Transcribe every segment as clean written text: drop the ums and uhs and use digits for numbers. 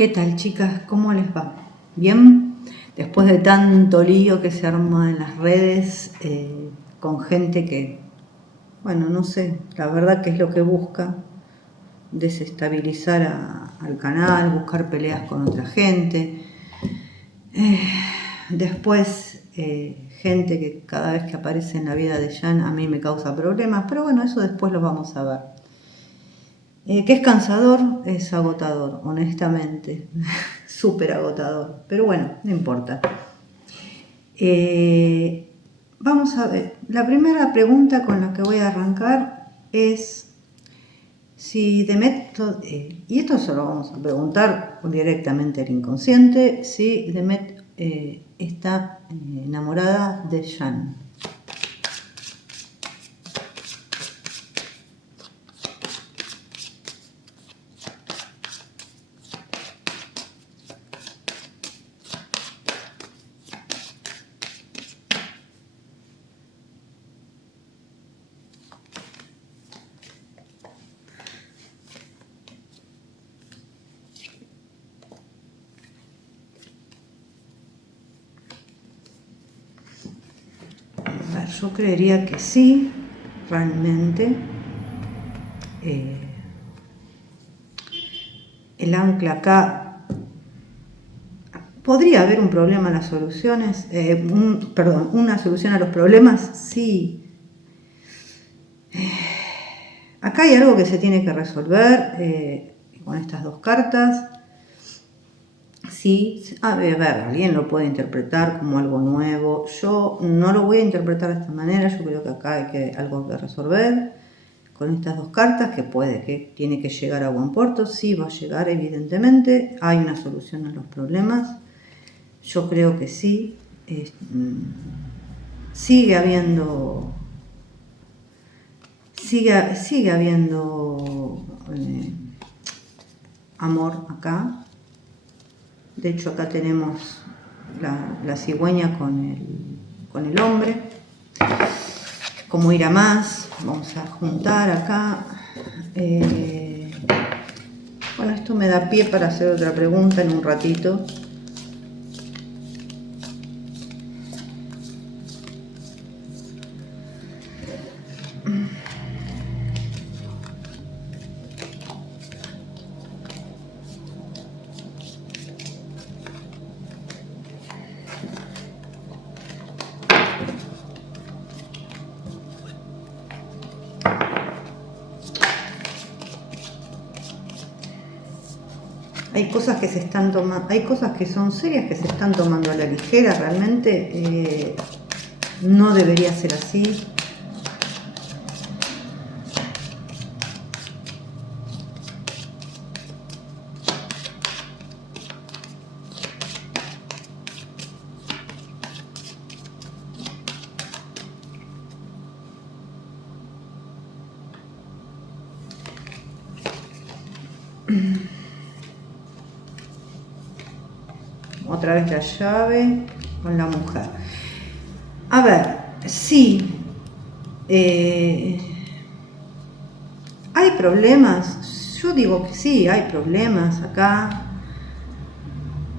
¿Qué tal, chicas? ¿Cómo les va? ¿Bien? Después de tanto lío que se arma en las redes con gente que, bueno, no sé, la verdad que es lo que busca, desestabilizar al canal, buscar peleas con otra gente. Después, gente que cada vez que aparece en la vida de Jan a mí me causa problemas, pero bueno, eso después lo vamos a ver. Que es cansador, es agotador, honestamente, súper agotador, pero bueno, no importa. Vamos a ver, la primera pregunta con la que voy a arrancar es si Demet, y esto se lo vamos a preguntar directamente al inconsciente, si Demet está enamorada de Jan. Yo creería que sí, realmente. El ancla acá, ¿podría haber un problema en las soluciones? Una solución a los problemas, sí. Acá hay algo que se tiene que resolver con estas dos cartas. Sí, a ver, alguien lo puede interpretar como algo nuevo. Yo no lo voy a interpretar de esta manera. Yo creo que acá hay algo que resolver con estas dos cartas, que tiene que llegar a buen puerto. Sí, va a llegar, evidentemente. Hay una solución a los problemas. Yo creo que sí. Sigue habiendo amor acá. De hecho, acá tenemos la cigüeña con el hombre. ¿Cómo ir a más? Vamos a juntar acá. Bueno, esto me da pie para hacer otra pregunta en un ratito. Hay cosas que se están tomando, hay cosas que son serias que se están tomando a la ligera, realmente no debería ser así. Otra vez la llave con la mujer. A ver, sí. ¿Hay problemas? Yo digo que sí, hay problemas acá.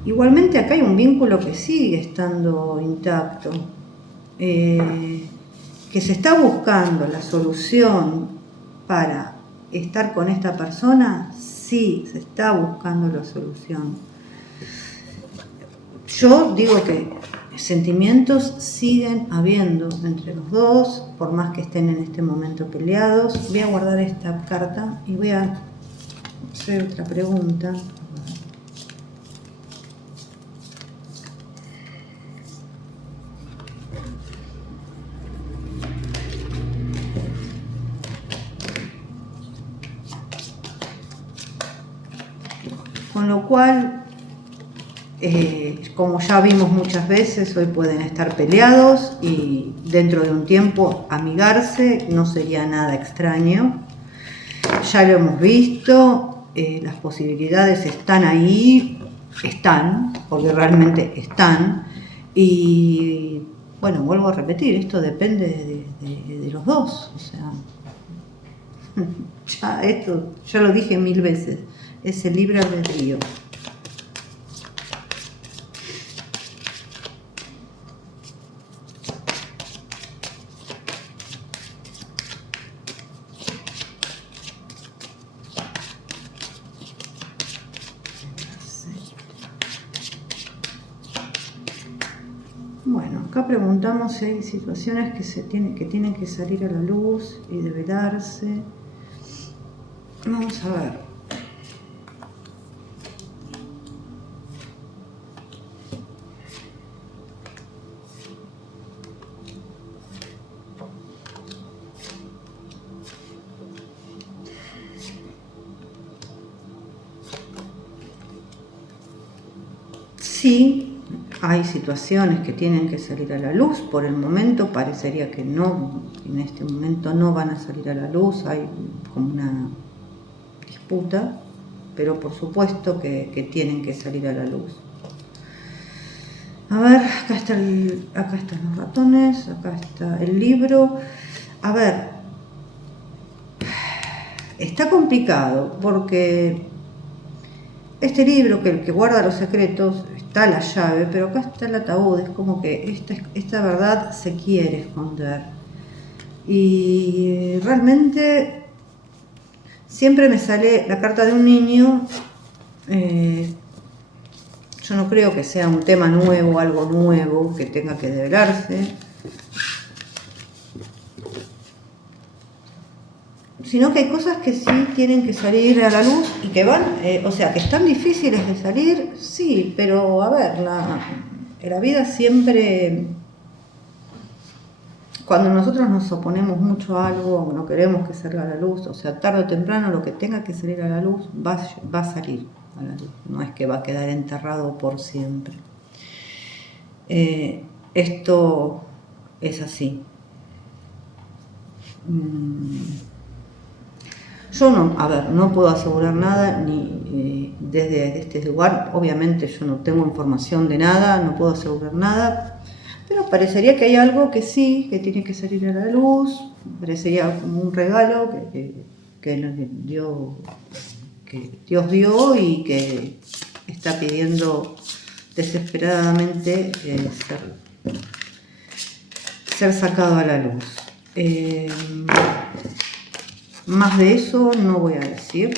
Igualmente acá hay un vínculo que sigue estando intacto. Que se está buscando la solución para estar con esta persona. Sí, se está buscando la solución. Yo digo que sentimientos siguen habiendo entre los dos, por más que estén en este momento peleados. Voy a guardar esta carta y voy a hacer otra pregunta. Con lo cual, como ya vimos muchas veces, hoy pueden estar peleados y dentro de un tiempo amigarse, no sería nada extraño. Ya lo hemos visto, las posibilidades están ahí, porque realmente están. Y bueno, vuelvo a repetir, esto depende de los dos, o sea, ya lo dije 1000 veces, es el libre albedrío. Acá preguntamos si hay situaciones que tienen que salir a la luz y develarse. Vamos a ver. Sí, hay situaciones que tienen que salir a la luz. Por el momento parecería que no, en este momento no van a salir a la luz. Hay como una disputa, pero por supuesto que tienen que salir a la luz. A ver, acá están los ratones, acá está el libro. A ver, está complicado porque este libro, que guarda los secretos, está la llave, pero acá está el ataúd. Es como que esta verdad se quiere esconder. Y realmente siempre me sale la carta de un niño. Yo no creo que sea un tema nuevo, algo nuevo que tenga que develarse, sino que hay cosas que sí tienen que salir a la luz y que van, o sea, que están difíciles de salir, sí, pero a ver, la vida siempre, cuando nosotros nos oponemos mucho a algo, no queremos que salga a la luz, o sea, tarde o temprano lo que tenga que salir a la luz va a salir a la luz, no es que va a quedar enterrado por siempre. Esto es así. Yo no puedo asegurar nada ni desde este lugar. Obviamente yo no tengo información de nada, no puedo asegurar nada, pero parecería que hay algo que sí, que tiene que salir a la luz. Parecería como un regalo que Dios dio y que está pidiendo desesperadamente ser sacado a la luz. Más de eso no voy a decir.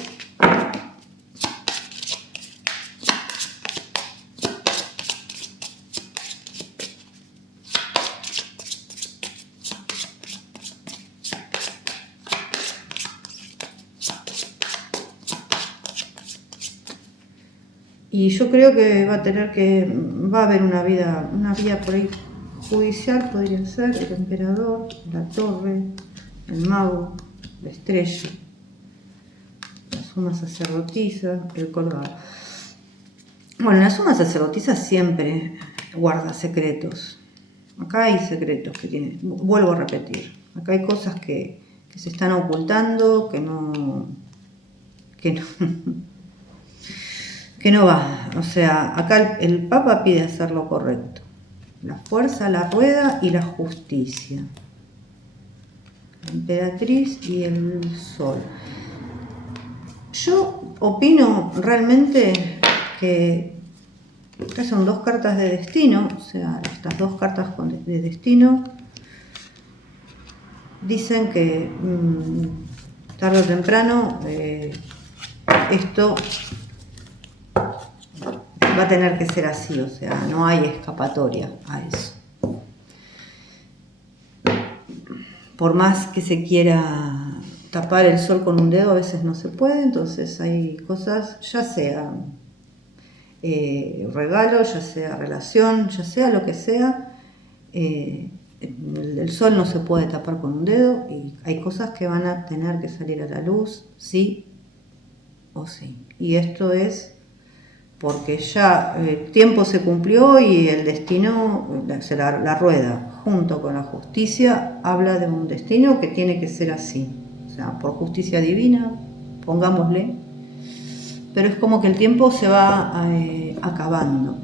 Y yo creo que va a haber una vía por ahí judicial, podría ser el emperador, la torre, el mago, la estrella, la suma sacerdotisa, el colgado. Bueno, la suma sacerdotisa siempre guarda secretos. Acá hay secretos que tiene, vuelvo a repetir, acá hay cosas que se están ocultando, que no va. O sea, acá el Papa pide hacer lo correcto. La fuerza, la rueda y la justicia. La emperatriz y el sol. Yo opino realmente que estas son dos cartas de destino, o sea, estas dos cartas de destino dicen que tarde o temprano esto va a tener que ser así, o sea, no hay escapatoria a eso. Por más que se quiera tapar el sol con un dedo, a veces no se puede, entonces hay cosas, ya sea regalo, ya sea relación, ya sea lo que sea, el sol no se puede tapar con un dedo y hay cosas que van a tener que salir a la luz, sí o sí. Y esto es porque ya el tiempo se cumplió y el destino, la rueda, junto con la justicia, habla de un destino que tiene que ser así. O sea, por justicia divina, pongámosle, pero es como que el tiempo se va acabando.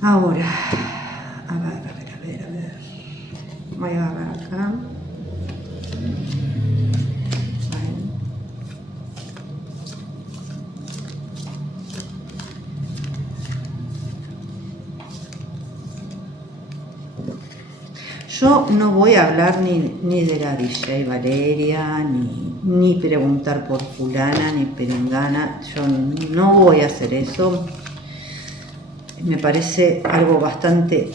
Ahora, a ver. Voy a agarrar acá. Yo no voy a hablar ni de la Villa y Valeria, ni preguntar por fulana, ni perengana. Yo no voy a hacer eso. me parece algo bastante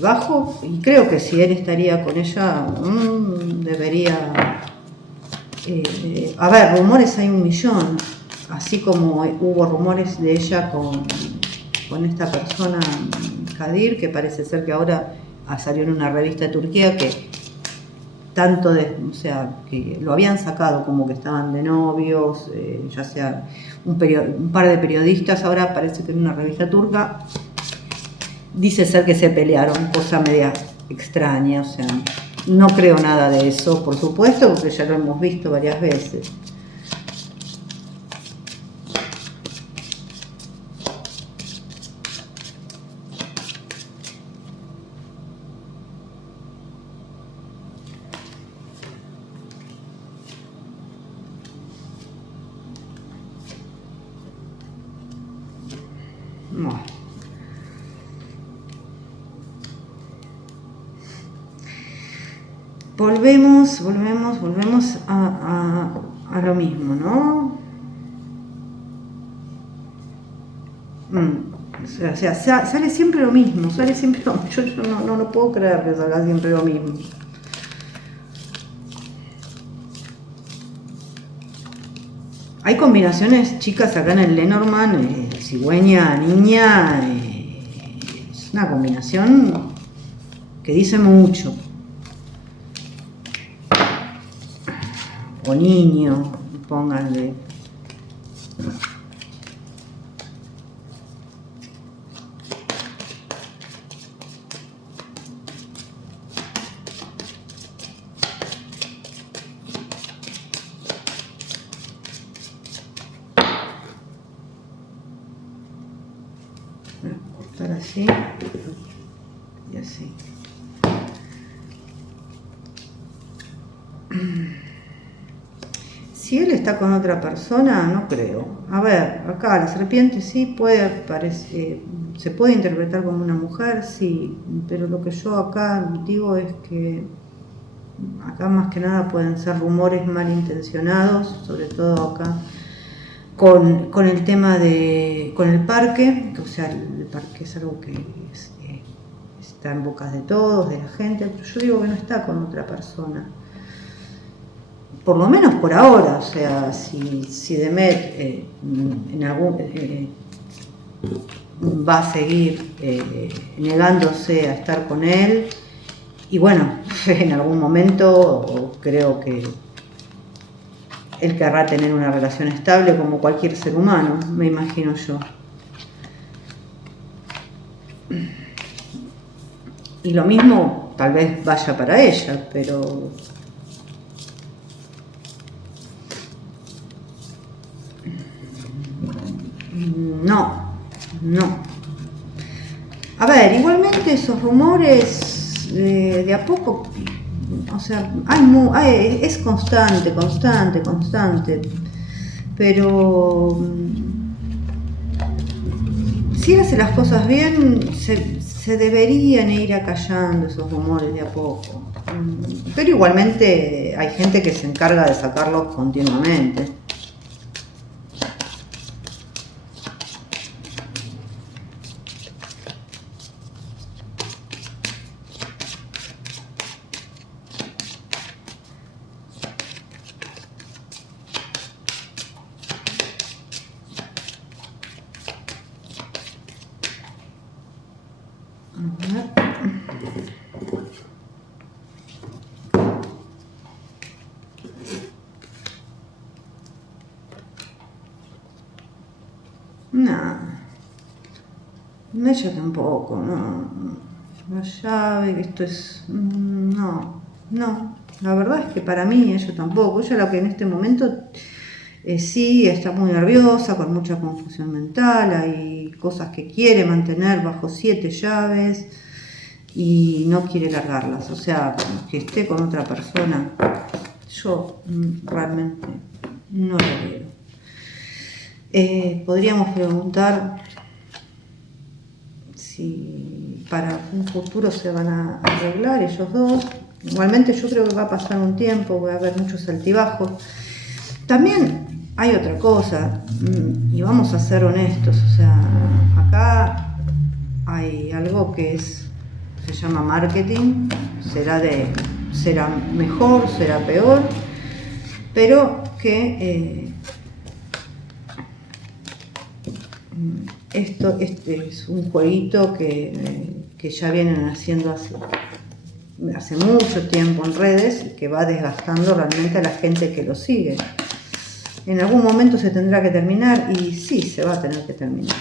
bajo, y creo que si él estaría con ella, debería... a ver, rumores hay un millón, así como hubo rumores de ella con esta persona, Kadir, que parece ser que ahora salió en una revista de Turquía que o sea, que lo habían sacado como que estaban de novios, ya sea un par de periodistas, ahora parece que en una revista turca dice ser que se pelearon, cosa media extraña, o sea, no creo nada de eso, por supuesto, porque ya lo hemos visto varias veces. Bueno. Volvemos a lo mismo, ¿no? O sea, sale siempre lo mismo, yo no puedo creer que salga siempre lo mismo. Hay combinaciones chicas acá en el Lenormand, cigüeña, niña, es una combinación que dice mucho. O niño, pónganle. Voy a cortar así y así. Si él está con otra persona, no creo. A ver, acá la serpiente sí se puede interpretar como una mujer, sí, pero lo que yo acá digo es que acá más que nada pueden ser rumores malintencionados, sobre todo acá con el tema con el parque, o sea, el parque es algo que está en bocas de todos, de la gente, pero yo digo que no está con otra persona. Por lo menos por ahora, o sea, si Demet va a seguir negándose a estar con él, y bueno, en algún momento creo que él querrá tener una relación estable como cualquier ser humano, me imagino yo. Y lo mismo tal vez vaya para ella, pero... No. A ver, igualmente esos rumores de a poco, o sea, es constante, pero si hace las cosas bien, se deberían ir acallando esos rumores de a poco. Pero igualmente hay gente que se encarga de sacarlos continuamente. No, ella tampoco, no. La llave, esto es... No. La verdad es que para mí ella tampoco. Ella lo que en este momento sí está muy nerviosa, con mucha confusión mental, hay cosas que quiere mantener bajo 7 llaves y no quiere largarlas. O sea, que esté con otra persona, yo realmente no lo veo. Podríamos preguntar si para un futuro se van a arreglar ellos dos. Igualmente yo creo que va a pasar un tiempo, va a haber muchos altibajos. También hay otra cosa, y vamos a ser honestos, o sea, acá hay algo que se llama marketing, será mejor, será peor, pero que este es un jueguito que ya vienen haciendo hace mucho tiempo en redes y que va desgastando realmente a la gente que lo sigue. En algún momento se tendrá que terminar y sí, se va a tener que terminar.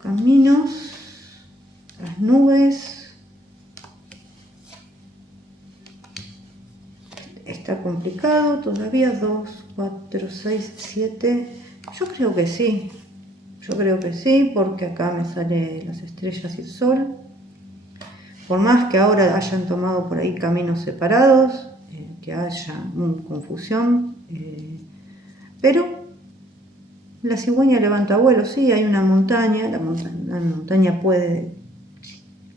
Caminos, las nubes, está complicado todavía, 2, 4, 6, 7, yo creo que sí, porque acá me salen las estrellas y el sol, por más que ahora hayan tomado por ahí caminos separados, que haya confusión, pero la cigüeña levanta vuelo, sí, hay una montaña, la montaña puede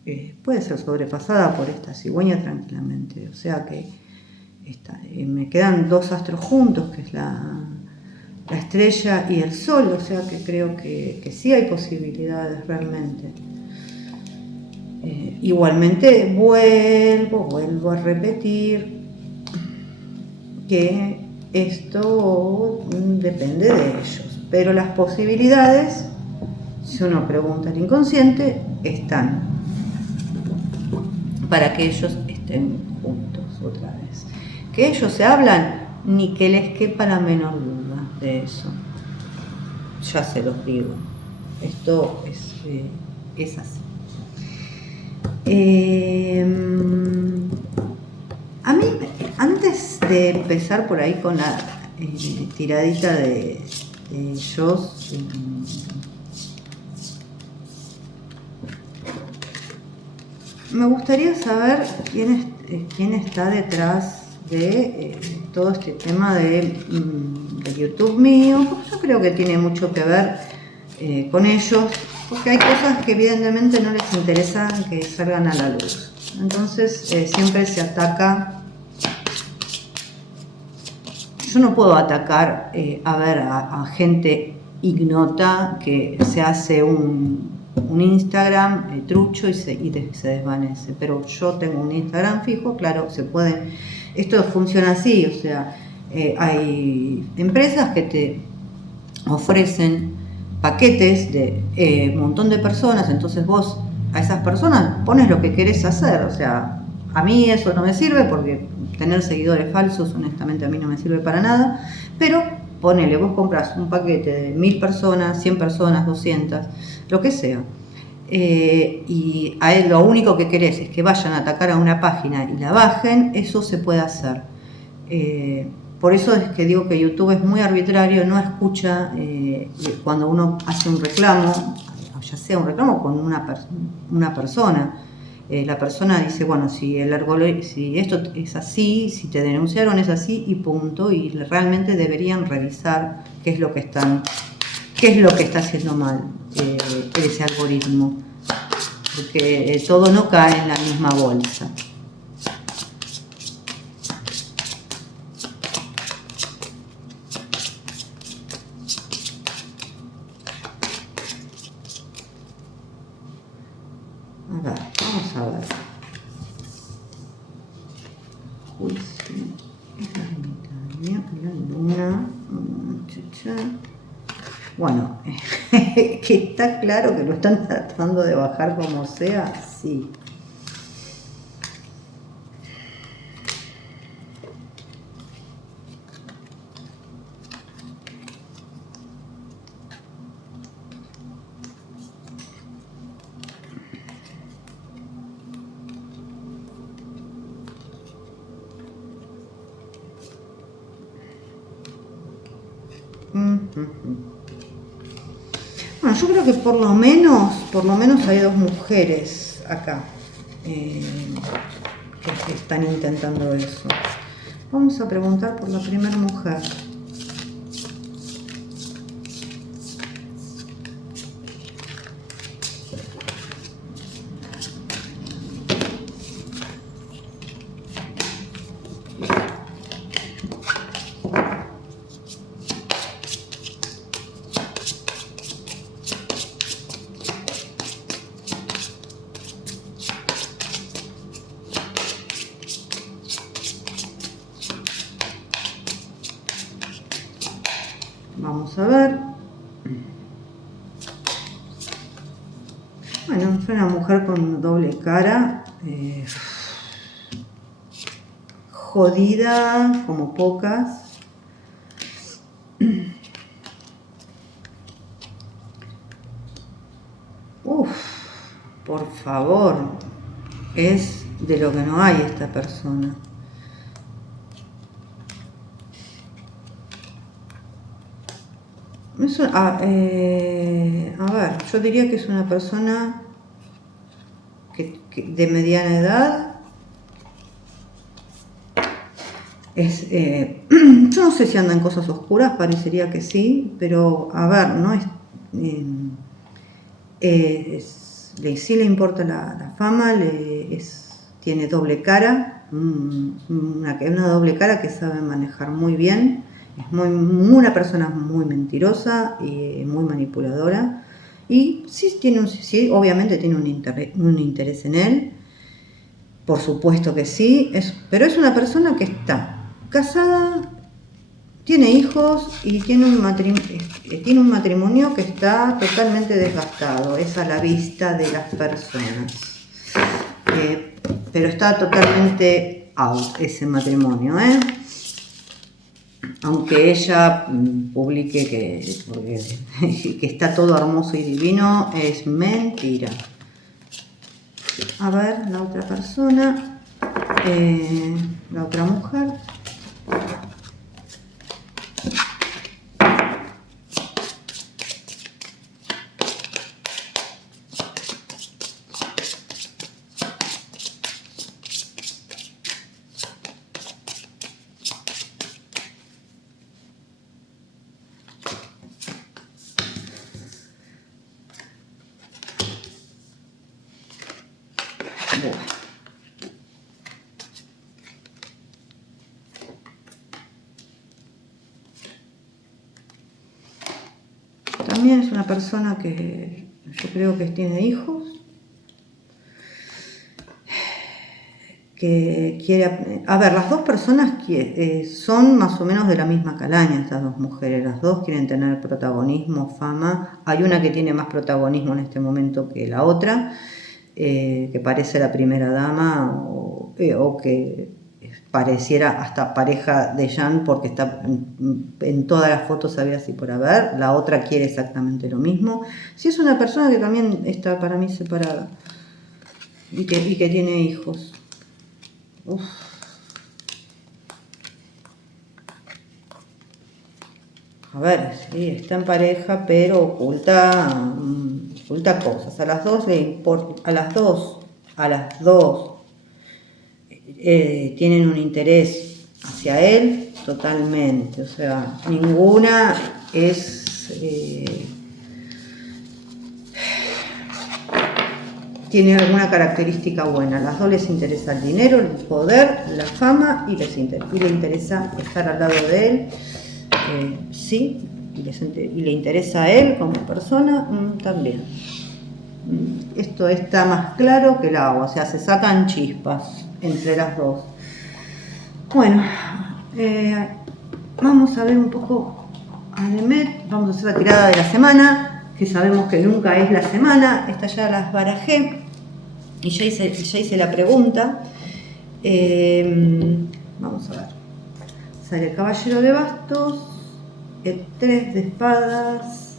ser sobrepasada por esta cigüeña tranquilamente, o sea que me quedan dos astros juntos, que es la estrella y el sol, o sea que creo que sí hay posibilidades realmente. Igualmente vuelvo a repetir que esto depende de ellos. Pero las posibilidades, si uno pregunta al inconsciente, están para que ellos estén juntos otra vez. Que ellos se hablan, ni que les quepa la menor duda de eso. Ya se los digo. Esto es así. A mí, antes de empezar por ahí con la tiradita de ellos, me gustaría saber quién está detrás de todo este tema de YouTube mío, porque yo creo que tiene mucho que ver con ellos, porque hay cosas que evidentemente no les interesan que salgan a la luz. Entonces siempre se ataca. Yo no puedo atacar a gente ignota que se hace un Instagram trucho y se desvanece, pero yo tengo un Instagram fijo, claro, se puede. Esto funciona así, o sea, hay empresas que te ofrecen paquetes de un montón de personas, entonces vos a esas personas pones lo que querés hacer, o sea, a mí eso no me sirve porque tener seguidores falsos, honestamente a mí no me sirve para nada, pero ponele, vos compras un paquete de 1000 personas, 100 personas, 200, lo que sea, y a él lo único que querés es que vayan a atacar a una página y la bajen, eso se puede hacer. Por eso es que digo que YouTube es muy arbitrario, no escucha cuando uno hace un reclamo, ya sea un reclamo con una persona. La persona dice, bueno, si esto es así, si te denunciaron es así y punto, y realmente deberían revisar qué es lo que está haciendo mal ese algoritmo, porque todo no cae en la misma bolsa. Vamos a ver. Juicio, la luna, bueno, que está claro que lo están tratando de bajar como sea, sí. Bueno, yo creo que por lo menos hay dos mujeres acá que están intentando eso. Vamos a preguntar por la primera mujer. Vamos a ver. Bueno, es una mujer con doble cara, jodida como pocas. Uf, por favor, es de lo que no hay esta persona. A ver, yo diría que es una persona de mediana edad. Yo no sé si anda en cosas oscuras, parecería que sí, pero a ver, no es... sí le importa la fama, tiene doble cara, una doble cara que sabe manejar muy bien. Es una persona muy mentirosa y muy manipuladora. Y sí, obviamente tiene un interés en él. Por supuesto que sí, pero es una persona que está casada, tiene hijos y tiene un matrimonio que está totalmente desgastado. Es a la vista de las personas. Pero está totalmente out ese matrimonio, aunque ella publique que está todo hermoso y divino, es mentira. A ver, la otra persona, la otra mujer. También es una persona que yo creo que tiene hijos, que quiere... A ver, las dos personas son más o menos de la misma calaña, estas dos mujeres. Las dos quieren tener protagonismo, fama. Hay una que tiene más protagonismo en este momento que la otra, que parece la primera dama o que pareciera hasta pareja de Jan porque está en todas las fotos había así por haber. La otra quiere exactamente lo mismo. Sí, es una persona que también está para mí separada y que tiene hijos. Uf. A ver, sí, está en pareja, pero oculta cosas. A las dos le importa, a las dos tienen un interés hacia él totalmente. O sea, ninguna tiene alguna característica buena. A las dos les interesa el dinero, el poder, la fama y le interesa estar al lado de él. Sí, y le interesa a él como persona también. Esto está más claro que el agua, o sea, se sacan chispas entre las dos. Bueno, vamos a ver un poco a Demet. Vamos a hacer la tirada de la semana, que sabemos que nunca es la semana. Estas ya las barajé y ya hice la pregunta. Vamos a ver. Sale el caballero de bastos, el 3 de espadas,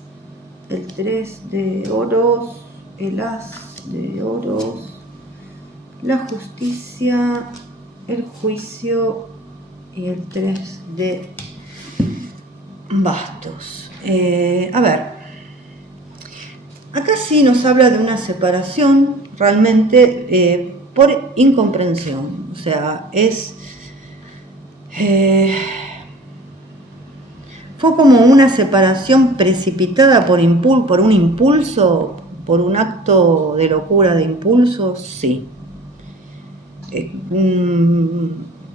el 3 de oros, el as de oros, la justicia, el juicio y el 3 de bastos. A ver, acá sí nos habla de una separación realmente por incomprensión. O sea, fue como una separación precipitada por un impulso, por un acto de locura de impulso, sí.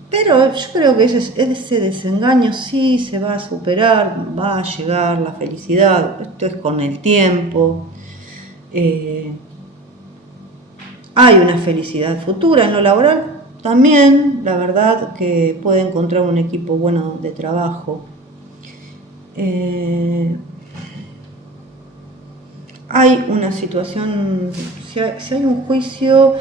Pero yo creo que ese desengaño sí se va a superar, va a llegar la felicidad. Esto es con el tiempo. Hay una felicidad futura en lo laboral. También, la verdad, que puede encontrar un equipo bueno de trabajo. Hay una situación, si hay un juicio,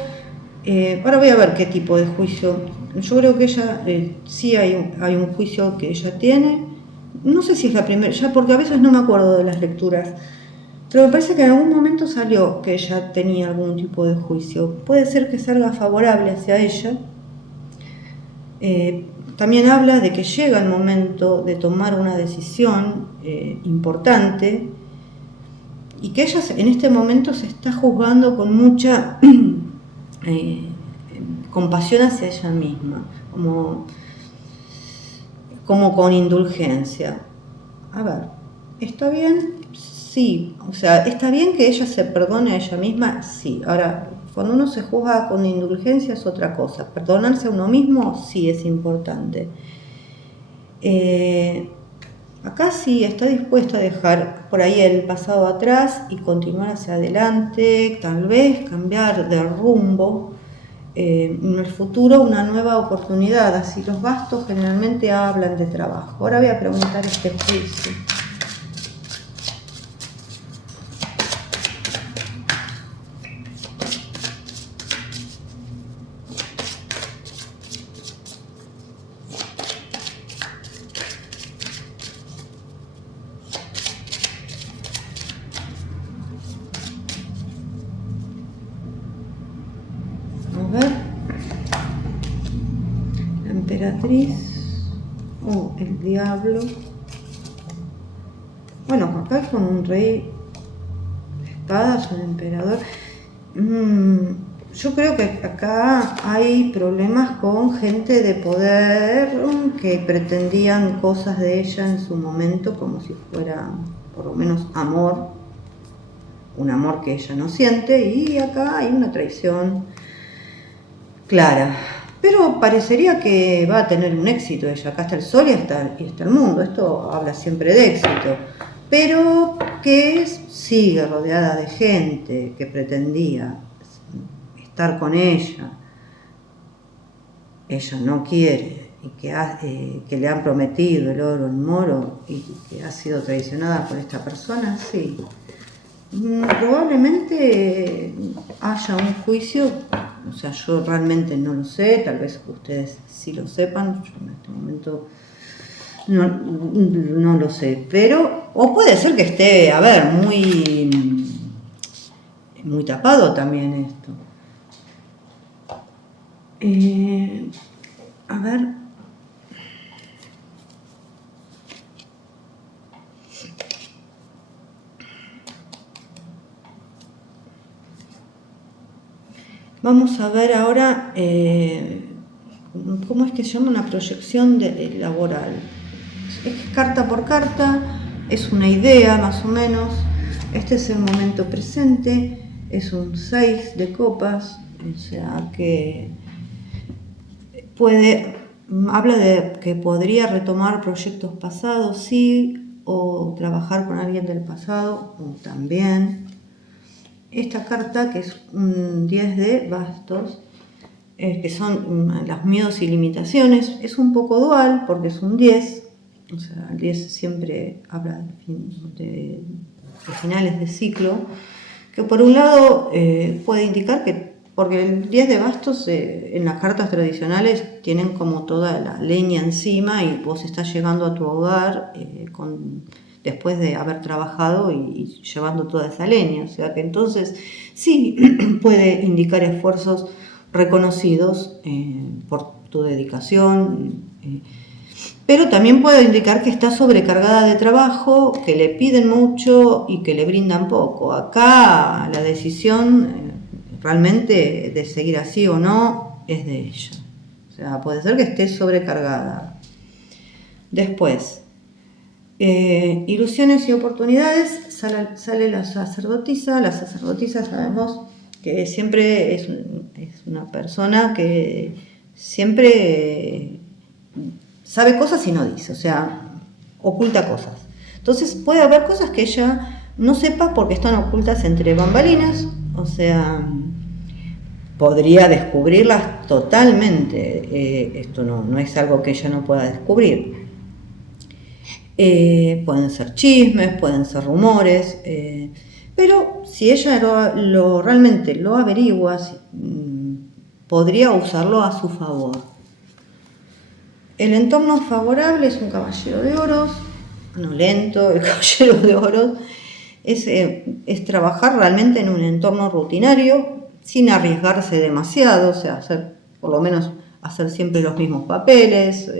ahora voy a ver qué tipo de juicio. Yo creo que ella, sí hay un juicio que ella tiene, no sé si es la primera, ya porque a veces no me acuerdo de las lecturas, pero me parece que en algún momento salió que ella tenía algún tipo de juicio. Puede ser que salga favorable hacia ella. También habla de que llega el momento de tomar una decisión importante y que ella en este momento se está juzgando con mucha compasión hacia ella misma, como con indulgencia. A ver, ¿está bien? Sí, o sea, ¿está bien que ella se perdone a ella misma? Sí. Ahora, cuando uno se juzga con indulgencia es otra cosa. Perdonarse a uno mismo sí es importante. Acá sí está dispuesta a dejar por ahí el pasado atrás y continuar hacia adelante, tal vez cambiar de rumbo. En el futuro una nueva oportunidad, así los bastos generalmente hablan de trabajo. Ahora voy a preguntar este juicio. A ver, la emperatriz, el diablo. Bueno, acá es como un rey de espadas, un emperador. Yo creo que acá hay problemas con gente de poder que pretendían cosas de ella en su momento como si fuera por lo menos amor, un amor que ella no siente, y acá hay una traición clara. Pero parecería que va a tener un éxito ella. Acá está el sol y está el mundo. Esto habla siempre de éxito. Pero que sigue rodeada de gente que pretendía estar con ella. Ella no quiere y que le han prometido el oro, el moro, y que ha sido traicionada por esta persona, sí. Probablemente haya un juicio, o sea, yo realmente no lo sé, tal vez ustedes sí lo sepan, yo en este momento no lo sé, pero, o puede ser que esté, a ver, muy tapado también esto. A ver. Vamos a ver ahora cómo es que se llama una proyección laboral. Es carta por carta, es una idea más o menos. Este es el momento presente, es un 6 de copas, o sea que habla de que podría retomar proyectos pasados, sí, o trabajar con alguien del pasado, o también. Esta carta, que es un 10 de bastos, que son los miedos y limitaciones, es un poco dual porque es un 10, o sea, el 10 siempre habla de finales de ciclo, que por un lado puede indicar que, porque el 10 de bastos en las cartas tradicionales tienen como toda la leña encima y vos estás llegando a tu hogar después de haber trabajado y llevando toda esa leña, o sea que entonces sí puede indicar esfuerzos reconocidos por tu dedicación, pero también puede indicar que está sobrecargada de trabajo, que le piden mucho y que le brindan poco. Acá la decisión realmente de seguir así o no es de ella, o sea, puede ser que esté sobrecargada. Después, ilusiones y oportunidades, sale la sacerdotisa. La sacerdotisa sabemos que siempre es una persona que siempre sabe cosas y no dice, o sea, oculta cosas. Entonces puede haber cosas que ella no sepa porque están ocultas entre bambalinas, o sea, podría descubrirlas totalmente. Esto no es algo que ella no pueda descubrir. Pueden ser chismes, pueden ser rumores, pero si ella realmente lo averigua, podría usarlo a su favor. El entorno favorable es un caballero de oros, no lento, el caballero de oros es trabajar realmente en un entorno rutinario sin arriesgarse demasiado, o sea, por lo menos hacer siempre los mismos papeles,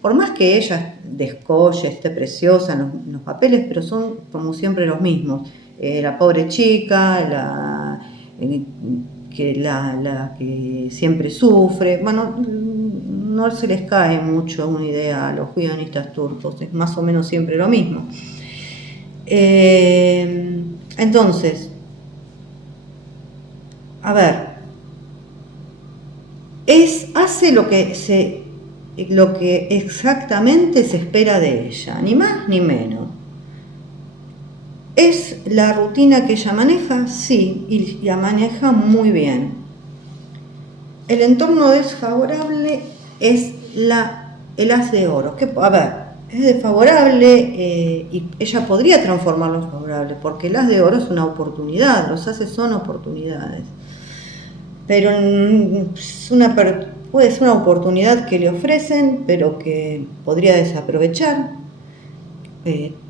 por más que ella descolle, esté preciosa en los papeles, pero son como siempre los mismos. La pobre chica, la que siempre sufre. Bueno, no se les cae mucho una idea a los guionistas turcos, es más o menos siempre lo mismo. Entonces, a ver, hace lo que exactamente se espera de ella, ni más ni menos. ¿Es la rutina que ella maneja? Sí, y la maneja muy bien. El entorno desfavorable es el as de oro. A ver, es desfavorable y ella podría transformarlo en favorable, porque el as de oro es una oportunidad, los ases son oportunidades. Pero puede ser una oportunidad que le ofrecen, pero que podría desaprovechar.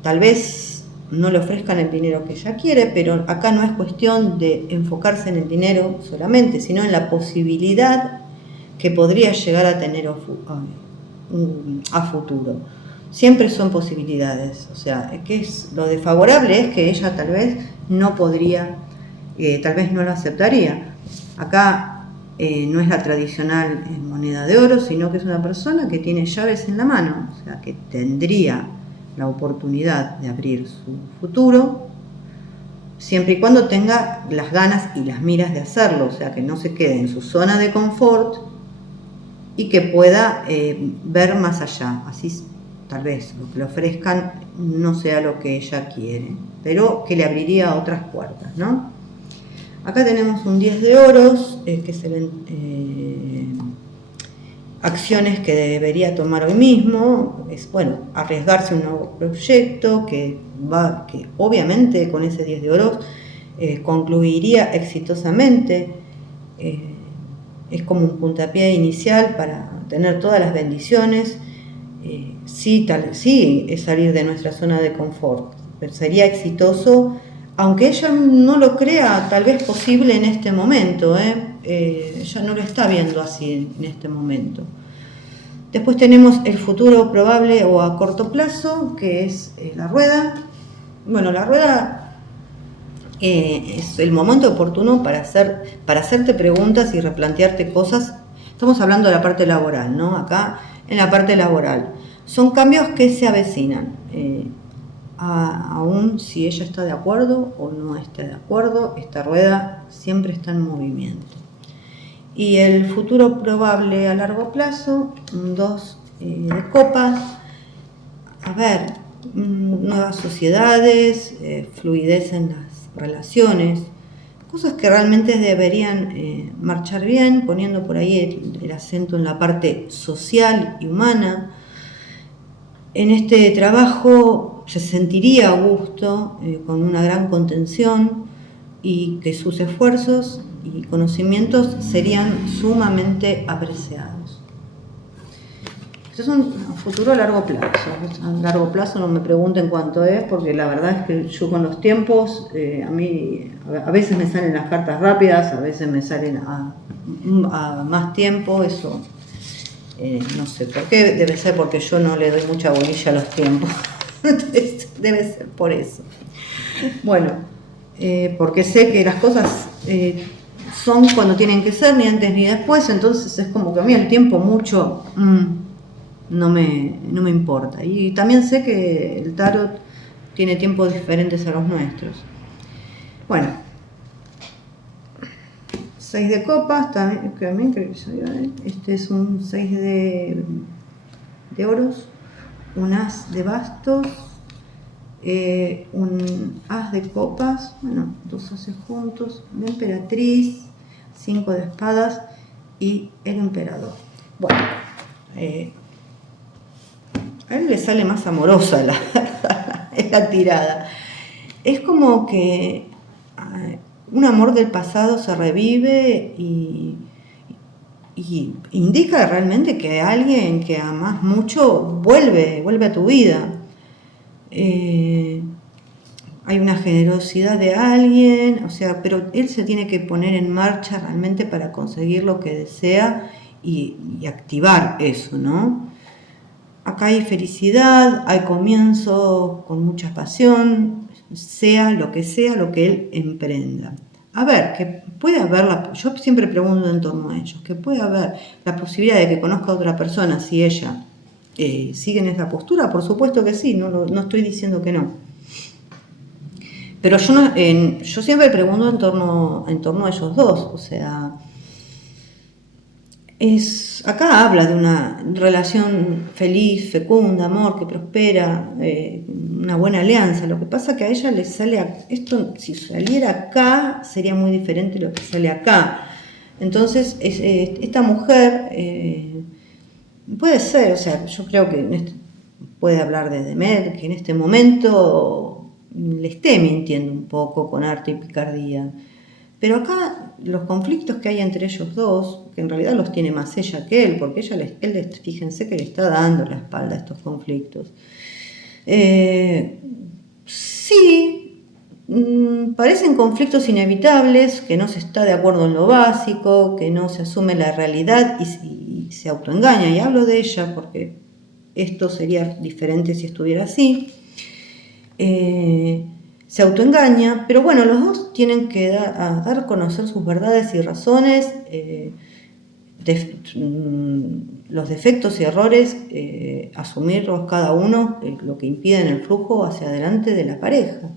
Tal vez no le ofrezcan el dinero que ella quiere, pero acá no es cuestión de enfocarse en el dinero solamente, sino en la posibilidad que podría llegar a tener a futuro. Siempre son posibilidades, o sea, lo desfavorable es que ella tal vez no podría, tal vez no lo aceptaría. Acá no es la tradicional moneda de oro, sino que es una persona que tiene llaves en la mano, o sea, que tendría la oportunidad de abrir su futuro, siempre y cuando tenga las ganas y las miras de hacerlo, o sea, que no se quede en su zona de confort y que pueda ver más allá. Así tal vez lo que le ofrezcan no sea lo que ella quiere, pero que le abriría otras puertas, ¿no? Acá tenemos un 10 de oros, que se ven acciones que debería tomar hoy mismo. Es bueno, arriesgarse a un nuevo proyecto que obviamente con ese 10 de oros concluiría exitosamente. Es como un puntapié inicial para tener todas las bendiciones. Sí, es salir de nuestra zona de confort, pero sería exitoso, aunque ella no lo crea tal vez posible en este momento. Ella no lo está viendo así en este momento. Después tenemos el futuro probable o a corto plazo, que es la rueda. Bueno, la rueda es el momento oportuno para hacerte preguntas y replantearte cosas. Estamos hablando de la parte laboral, ¿no? Acá en la parte laboral. Son cambios que se avecinan. Aún si ella está de acuerdo o no está de acuerdo, esta rueda siempre está en movimiento. Y el futuro probable a largo plazo, 2 de copas. A ver, nuevas sociedades, fluidez en las relaciones, cosas que realmente deberían marchar bien, poniendo por ahí el acento en la parte social y humana. En este trabajo se sentiría a gusto, con una gran contención, y que sus esfuerzos y conocimientos serían sumamente apreciados. Esto es un futuro a largo plazo. A largo plazo no me pregunten cuánto es, porque la verdad es que yo con los tiempos, a mí a veces me salen las cartas rápidas, a veces me salen a más tiempo, eso no sé por qué, debe ser porque yo no le doy mucha bolilla a los tiempos. Debe ser por eso. Bueno, porque sé que las cosas son cuando tienen que ser, ni antes ni después, entonces es como que a mí el tiempo mucho no me importa. Y también sé que el tarot tiene tiempos diferentes a los nuestros. Bueno, 6 de copas, también creo que este es un 6 de oros, un as de bastos, un as de copas, bueno, 2 ases juntos, una emperatriz, 5 de espadas y el emperador. Bueno, A él le sale más amorosa la tirada. Es como que un amor del pasado se revive y indica realmente que alguien que amas mucho vuelve a tu vida. Hay una generosidad de alguien, o sea, pero él se tiene que poner en marcha realmente para conseguir lo que desea y activar eso, ¿no? Acá hay felicidad, hay comienzo con mucha pasión, sea lo que él emprenda. A ver, que puede haber, yo siempre pregunto en torno a ellos, que puede haber la posibilidad de que conozca a otra persona si ella sigue en esa postura, por supuesto que sí, no estoy diciendo que no. Pero yo siempre pregunto en torno a ellos dos, o sea, acá habla de una relación feliz, fecunda, amor, que prospera, una buena alianza. Lo que pasa que a ella le sale, esto si saliera acá sería muy diferente de lo que sale acá. Entonces, esta mujer puede ser, o sea, yo creo que puede hablar de Demet, que en este momento le esté mintiendo un poco con arte y picardía. Pero acá los conflictos que hay entre ellos dos, que en realidad los tiene más ella que él, porque fíjense que le está dando la espalda a estos conflictos. Sí, parecen conflictos inevitables, que no se está de acuerdo en lo básico, que no se asume la realidad y se autoengaña. Y hablo de ella porque esto sería diferente si estuviera así. Se autoengaña, pero bueno, los dos tienen que dar a conocer sus verdades y razones, los defectos y errores, asumirlos cada uno, lo que impiden el flujo hacia adelante de la pareja.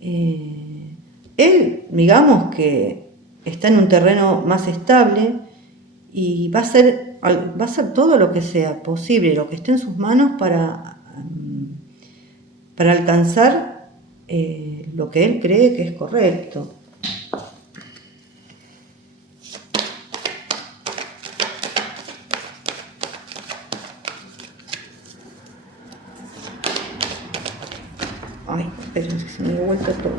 Él, digamos que está en un terreno más estable y va a hacer todo lo que sea posible, lo que esté en sus manos para alcanzar lo que él cree que es correcto. Ay, espérense, se me dio vuelta todo.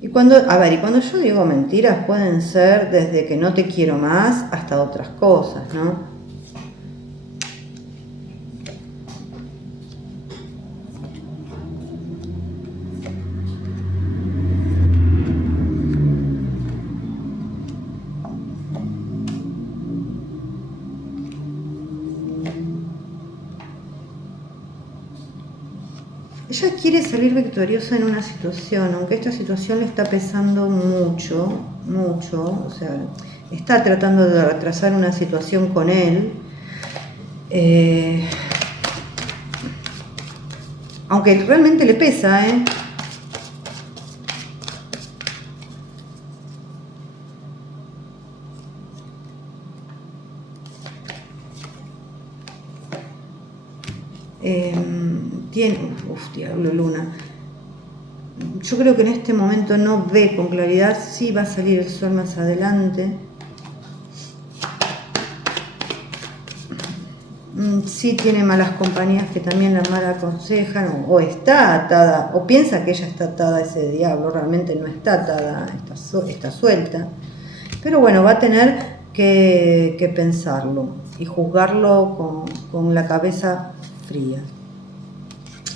Y cuando yo digo mentiras, pueden ser desde que no te quiero más hasta otras cosas, ¿no? Ella quiere salir victoriosa en una situación, aunque esta situación le está pesando mucho, o sea, está tratando de retrasar una situación con él, aunque realmente le pesa, Diablo Luna. Yo creo que en este momento no ve con claridad, sí va a salir el sol más adelante. Sí tiene malas compañías que también la mal aconsejan, o está atada, o piensa que ella está atada a ese diablo, realmente no está atada, está suelta. Pero bueno, va a tener que pensarlo y juzgarlo con la cabeza fría.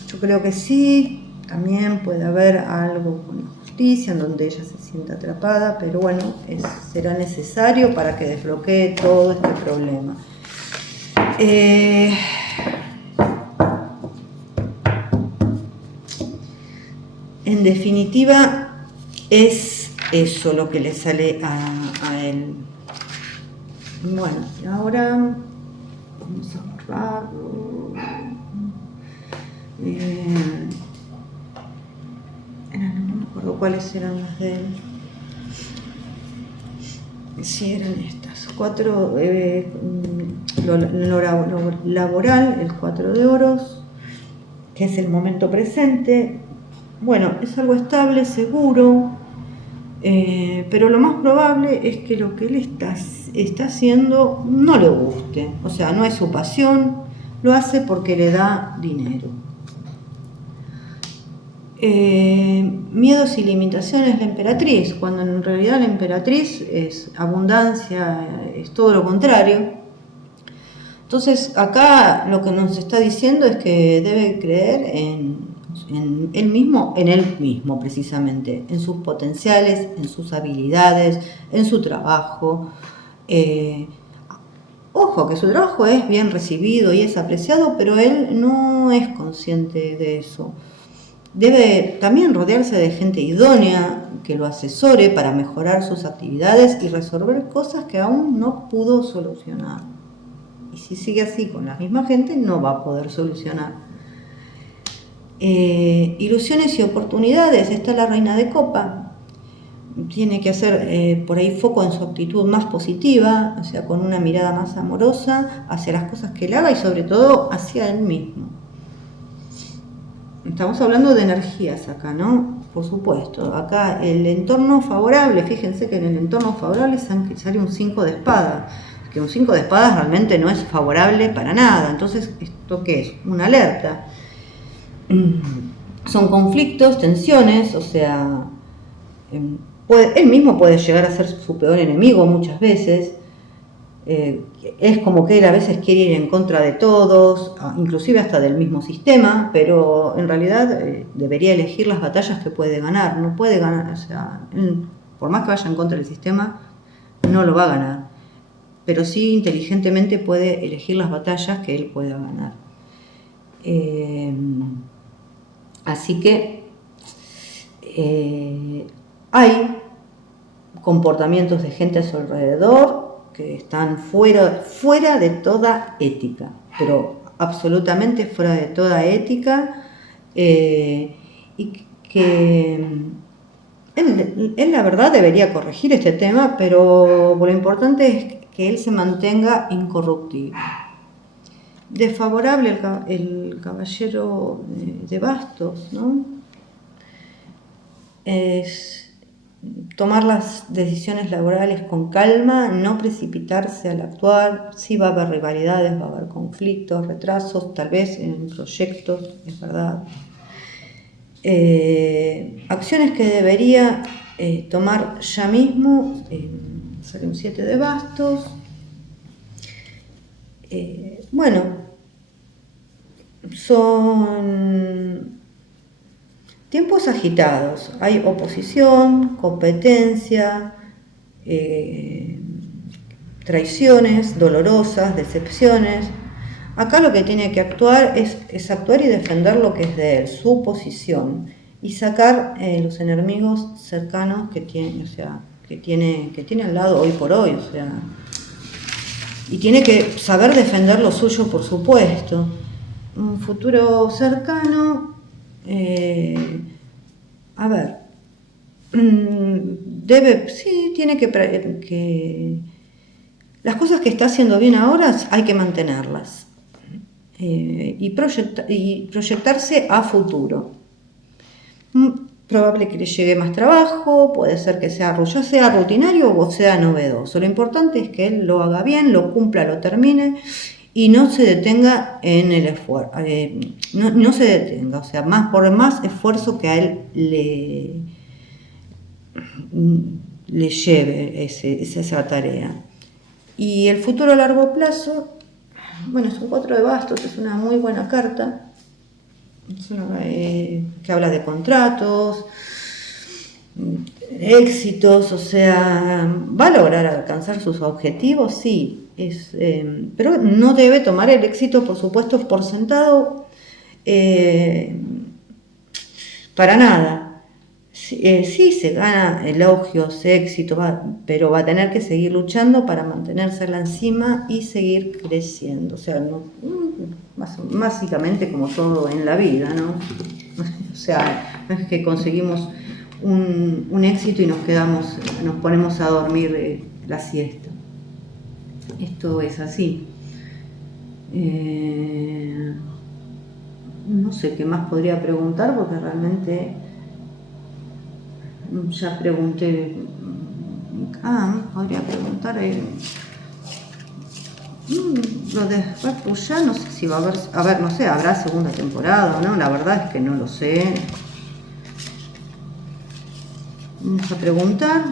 Yo creo que sí, también puede haber algo con la justicia en donde ella se sienta atrapada, pero bueno, será necesario para que desbloquee todo este problema. En definitiva, es eso lo que le sale a él. Bueno, y ahora vamos a borrarlo. No me acuerdo cuáles eran las de él. Sí, eran estas 4, lo laboral, el 4 de oros, que es el momento presente. Bueno, es algo estable, seguro, pero lo más probable es que lo que él está haciendo no le guste, o sea, no es su pasión, lo hace porque le da dinero. Miedos y limitaciones la emperatriz, cuando en realidad la emperatriz es abundancia, es todo lo contrario. Entonces acá lo que nos está diciendo es que debe creer en él mismo precisamente, en sus potenciales, en sus habilidades, en su trabajo. Ojo, que su trabajo es bien recibido y es apreciado, pero él no es consciente de eso. Debe también rodearse de gente idónea que lo asesore para mejorar sus actividades y resolver cosas que aún no pudo solucionar. Y si sigue así con la misma gente, no va a poder solucionar. Ilusiones y oportunidades, está la reina de copa. Tiene que hacer por ahí foco en su actitud más positiva, o sea, con una mirada más amorosa hacia las cosas que él haga y sobre todo hacia él mismo. Estamos hablando de energías acá, ¿no? Por supuesto, acá el entorno favorable, fíjense que en el entorno favorable sale un 5 de espadas, que un 5 de espadas realmente no es favorable para nada. Entonces, ¿esto qué es? Una alerta. Son conflictos, tensiones, o sea, él mismo puede llegar a ser su peor enemigo muchas veces. Es como que él a veces quiere ir en contra de todos, inclusive hasta del mismo sistema, pero en realidad debería elegir las batallas que puede ganar. No puede ganar, o sea, por más que vaya en contra del sistema, no lo va a ganar, pero sí inteligentemente puede elegir las batallas que él pueda ganar. Así que hay comportamientos de gente a su alrededor que están fuera de toda ética, pero absolutamente fuera de toda ética, y que él la verdad debería corregir este tema, pero lo importante es que él se mantenga incorruptible. Desfavorable el caballero de bastos, ¿no? Es tomar las decisiones laborales con calma, no precipitarse al actuar. Sí va a haber rivalidades, va a haber conflictos, retrasos, tal vez en proyectos, es verdad. Acciones que debería tomar ya mismo, sale un 7 de bastos. Bueno, son tiempos agitados, hay oposición, competencia, traiciones dolorosas, decepciones. Acá lo que tiene que actuar es actuar y defender lo que es de él, su posición, y sacar los enemigos cercanos que tiene, o sea, que tiene al lado hoy por hoy, o sea, y tiene que saber defender lo suyo, por supuesto. Un futuro cercano, a ver, tiene que las cosas que está haciendo bien ahora hay que mantenerlas, y proyectarse a futuro. Probable que le llegue más trabajo, puede ser que ya sea rutinario o sea novedoso. Lo importante es que él lo haga bien, lo cumpla, lo termine y no se detenga en el esfuerzo. No se detenga, o sea, por más esfuerzo que a él le lleve esa tarea. Y el futuro a largo plazo, bueno, es un 4 de bastos, es una muy buena carta. Que habla de contratos, éxitos, o sea, ¿va a lograr alcanzar sus objetivos? Sí, pero no debe tomar el éxito, por supuesto, por sentado, para nada. Sí, se gana elogios, éxito, pero va a tener que seguir luchando para mantenerse en la cima y seguir creciendo. O sea, básicamente como todo en la vida, ¿no? O sea, no es que conseguimos un éxito y nos ponemos a dormir la siesta. Esto es así. No sé qué más podría preguntar porque realmente ya pregunté. Podría preguntar lo de ya no sé si va a haber, no sé, habrá segunda temporada o no, la verdad es que no lo sé. Vamos a preguntar.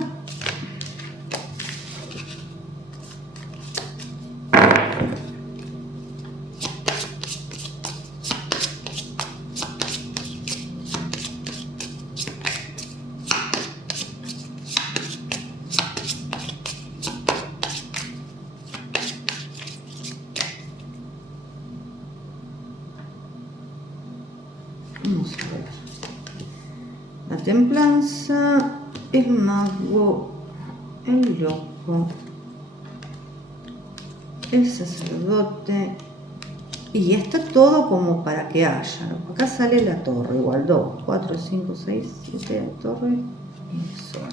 Vamos a ver. La templanza, el mago, el loco, el sacerdote. Y está todo como para que haya. Acá sale la torre, igual 2, 4, 5, 6, 7, torre y sol.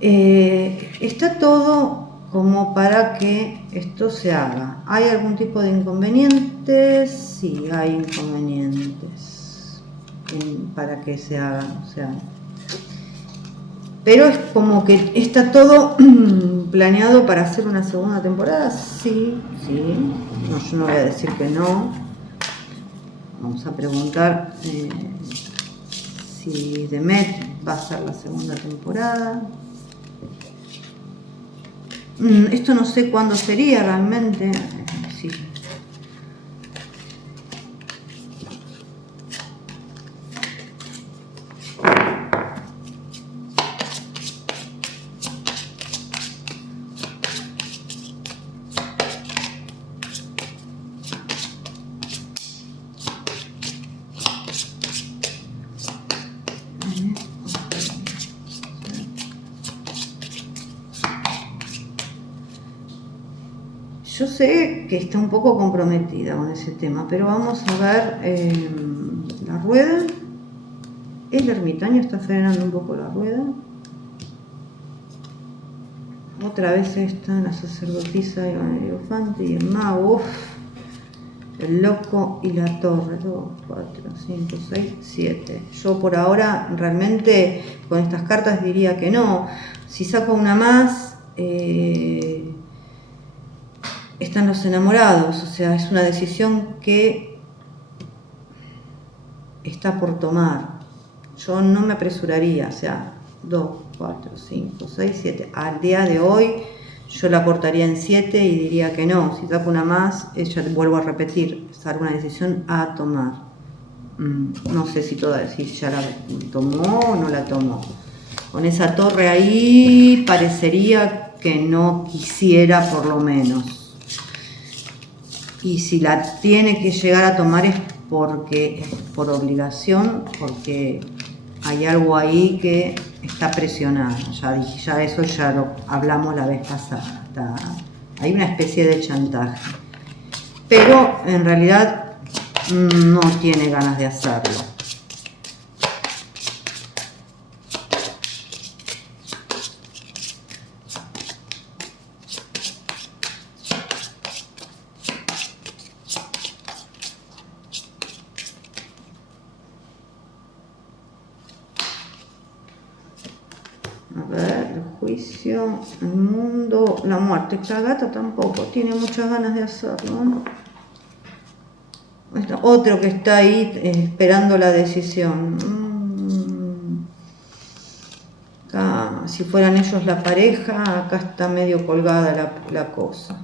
Está todo como para que esto se haga. ¿Hay algún tipo de inconvenientes? Sí, hay inconvenientes para que se hagan. O sea, pero es como que está todo planeado para hacer una segunda temporada. Sí, sí. No, yo no voy a decir que no. Vamos a preguntar si Demet va a ser la segunda temporada. Esto no sé cuándo sería realmente. Sí. Yo sé que está un poco comprometida con ese tema, pero vamos a ver la rueda. El ermitaño está frenando un poco la rueda. Otra vez está la sacerdotisa y el hierofante y el mago. Uf, el loco y la torre. 2, 4, 5, 6, 7. Yo por ahora realmente con estas cartas diría que no. Si saco una más... están los enamorados, o sea, es una decisión que está por tomar. Yo no me apresuraría, o sea, 2, 4, 5, 6, 7. Al día de hoy yo la cortaría en 7 y diría que no. Si saco una más, ella, vuelvo a repetir, es una decisión a tomar. No sé si ya la tomó o no la tomó. Con esa torre ahí parecería que no quisiera por lo menos. Y si la tiene que llegar a tomar es porque es por obligación, porque hay algo ahí que está presionado. Ya eso ya lo hablamos la vez pasada. Hay una especie de chantaje. Pero en realidad no tiene ganas de hacerlo. A ver, el juicio, el mundo, la muerte. Esta gata tampoco tiene muchas ganas de hacerlo, ¿no? Otro que está ahí esperando la decisión. Acá, si fueran ellos la pareja, acá está medio colgada la cosa.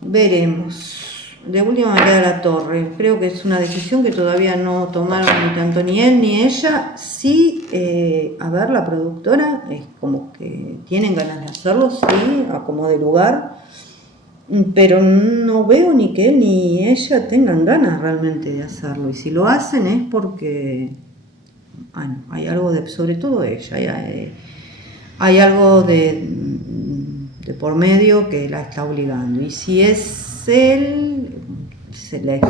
Veremos. De última me queda la torre. Creo que es una decisión que todavía no tomaron ni tanto ni él ni ella. Sí, a ver, la productora es como que tienen ganas de hacerlo, sí, a como de lugar. Pero no veo ni que él ni ella tengan ganas realmente de hacerlo. Y si lo hacen es porque hay algo sobre todo ella, hay algo de por medio que la está obligando. Y si es él,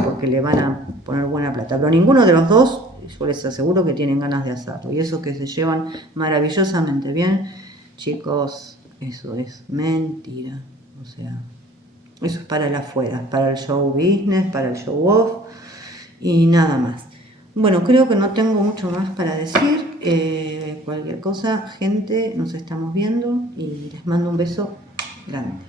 porque le van a poner buena plata. Pero ninguno de los dos, yo les aseguro que tienen ganas de hacerlo. Y eso que se llevan maravillosamente bien, chicos, eso es mentira. O sea, Eso es para el afuera, para el show business, para el show off y nada más. Bueno, creo que no tengo mucho más para decir. Cualquier cosa, gente, nos estamos viendo y les mando un beso grande.